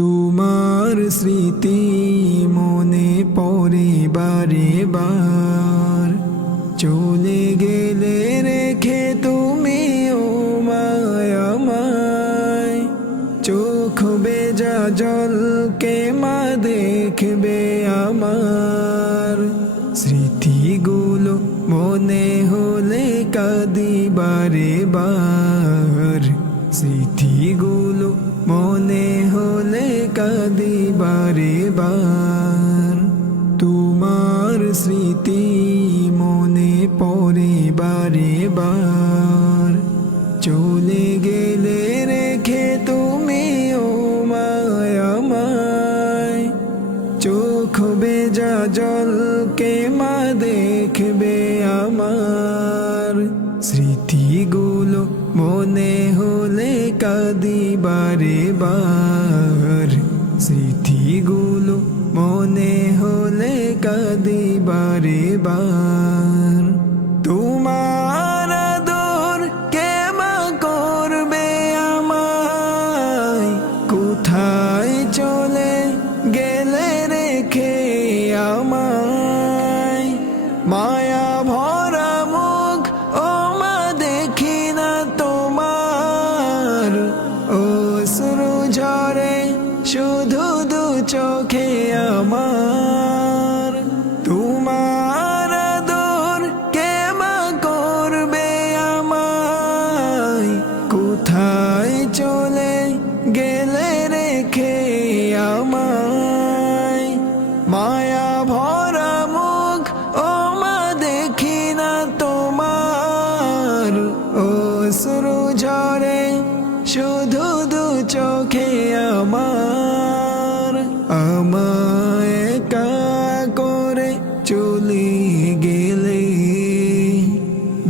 তোমার স্মৃতি মনে পড়ে বারে বার, চলে গেলে রেখে তুমি ও মায় আমায়। চোখ বেজা জলকে মা দেখবে আমার, স্মৃতিগুলো মনে হলে কাঁদি বারে বার। স্মৃতিগুলো মনে হলে কাঁদি বারে বার। তোমার স্মৃতি মনে পড়ে বারে বার, চলে গেলে রেখে তুমি ও মায় আমায়। চোখ বেজা জলকে মা দেখবে আমার, স্মৃতিগুলো মনে হলে কাঁদি বারে বার। স্মৃতিগুলো মনে হলে কাঁদি বারে বার। তোমার আদর কে মা করবে আমায়, কোথায় চলে গেলে রেখে আমায়। মায়া ভরা মুখ ও মা দেখি না তোমার, অশ্রু ঝরে শুধু দু চোখে আমার। তোমার আদর কে মা করবে আমায়, কোথায় চলে গেলে রেখে আমায়। মায়া ভরা মুখ ও মা দেখি না তোমার, অশ্রু ঝরে শুধু দু চোখে আমার। আমায় একা করে চলে গেলে,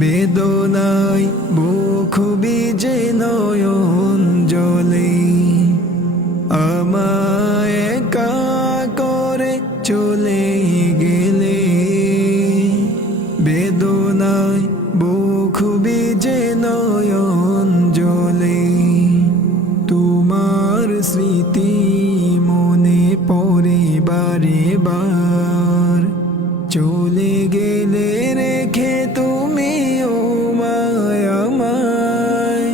বেদনায় বুক ভিজে নয়ন জলে। আমায় একা করে চলে গেলে, বেদনায় বুক ভিজে নয়ন জলে। তোমার স্মৃতি মনে পড়ে বারে বার, চলে গেলে রেখে তুমি ও মায় আমায়।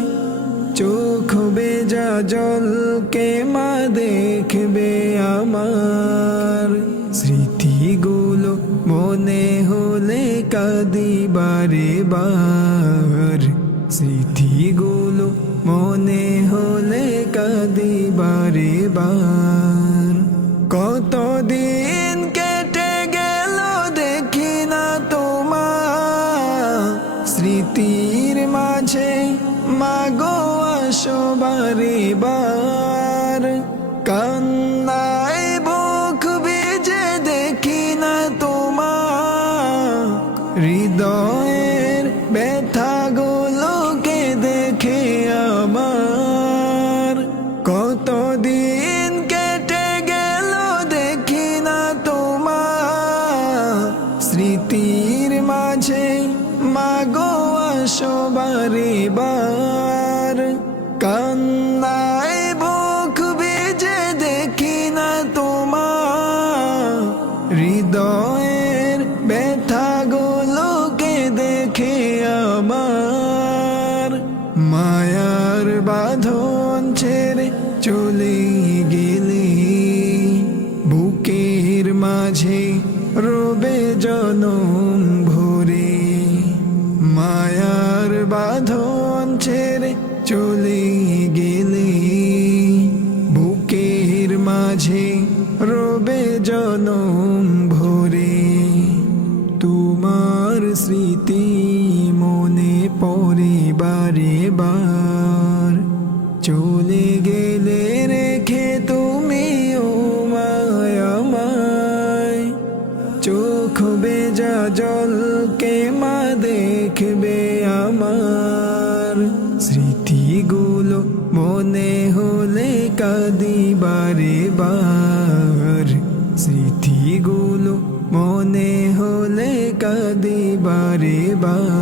চোখ বেজা জলকে মা দেখবে আমার, স্মৃতিগুলো মনে হলে কাঁদি বারে বার। স্মৃতিগুলো মনে হলে কাঁদি বারে বার। কতদিন কেটে গেল দেখি না তোমার, স্মৃতির মাঝে মাগো আসো বারে বার। কান্নায় বুক ভিজে দেখি না তোমার, হৃদয়ের ব্যথাগুলোকে দেখে আমার। কতদিন কেটে গেল দেখি না তোমার, স্মৃতির মাঝে মাগো আসো বারে বার। কান্নায় বুক ভিজে দেখি না তোমার, হৃদয়ের ব্যথাগুলোকে দেখে আমার। মায়ার বাঁধন ছেড়ে চলে গেলে, বুকের মাঝে রবে জনম ভরে। মায়ার বাঁধন ছেড়ে চলে গেলে, বুকের মাঝে রবে জনম ভরে। তোমার স্মৃতি মনে পড়ে বারে বার, চলে গেলে রেখে তুমি ও মায় আমায়। চোখ বেজা জলকে মা দেখবে আমার, স্মৃতিগুলো মনে হলে কাঁদি বারে বার। স্মৃতিগুলো মনে হলে কাঁদি বারে বার।